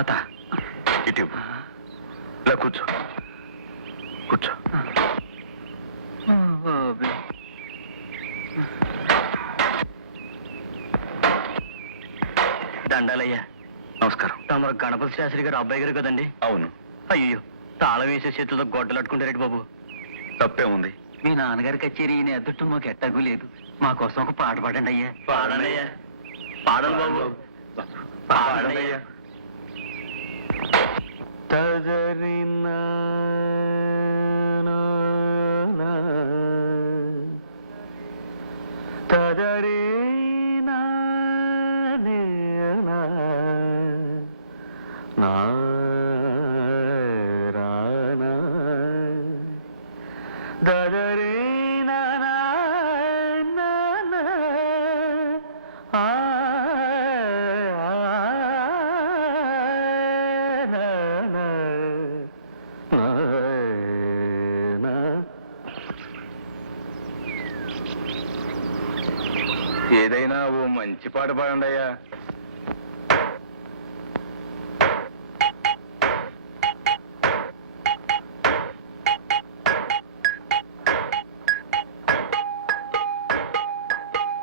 తాత ఇటు ఇలా కూర్చో కూర్చో. దండాలయ్యా. నమస్కారం. తమ గణపతి శాస్త్రి గారు అబ్బాయి గారు కదండి? అవును. అయ్యో, తాళం వేసే చేతులతో గొడ్డలట్టుకుంటారేంటి బాబు? తప్పే ఉంది. మీ నాన్నగారి కచేరీ ఈయన ఎదుట మాకు ఎట్టాగూ లేదు. మా కోసం ఒక పాట పాడండి అయ్యా. పాడండి అయ్యా. పాడండి బాబు. పాడండి అయ్యా. తదరినా తదరీనా నారానా దదరీనా ఏదైనా ఓ మంచి పాట పాడండి అయ్యా.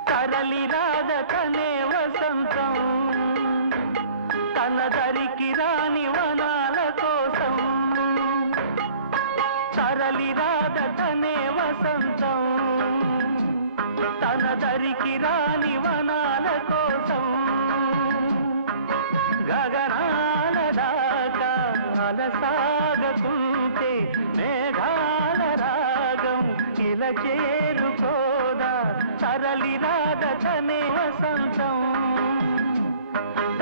తరలి రాదతనే వసంతం, తన దరికి రాని వనాల కోసం. తరలి రాదతనే వసంతం, తన దరికి రాని వనాల కోసం. గగనాల దాకా అలసాగకుంటే మేఘాల రాగం ఇలా చేరుకోదా. తరలి రాదతనే వసంతం,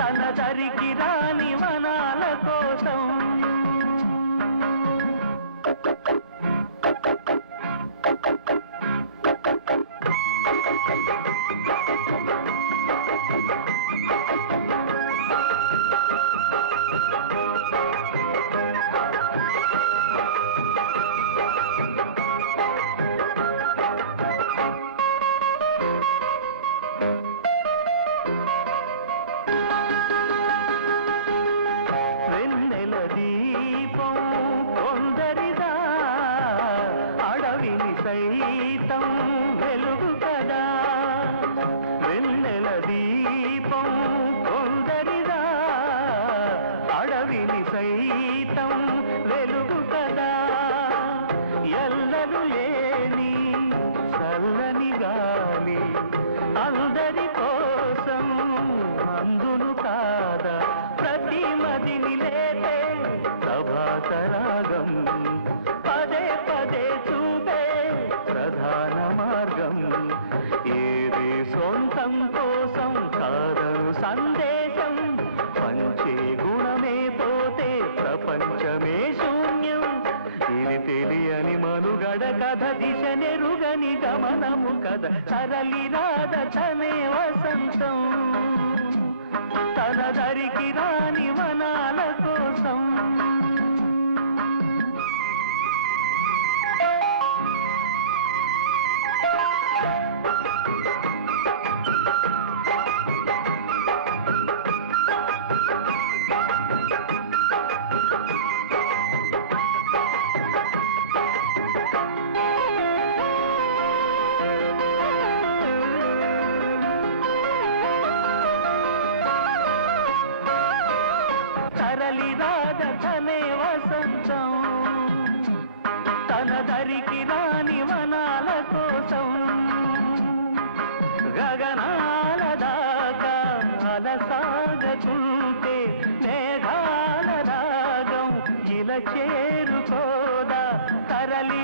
తన దరికి రాని వనాల కోసం. అందరి కోసం అందును కాదా ప్రతి మదిని లేదే ప్రభాత రాగం. పదే పదే చూపే ప్రధాన మార్గం. ఏదే సొంతం కోసం కాదను సందేశం. పంచే గుణమే పోతే ప్రపంచమే శూన్యం. ఇది తెలియని మనుగడ కథ దిశ నెరుగని గమనము కథ. తరలి రాదతనే వసంతం, తన దరికి రాని వనాల కోసం. తరలి రాదతనే వసంతం, తన దరికి రాని వనాల కోసం. గగనాల దాకా అలసాగకుంటే మేఘాల రాగం ఇలా చేరుకోదా. తరలి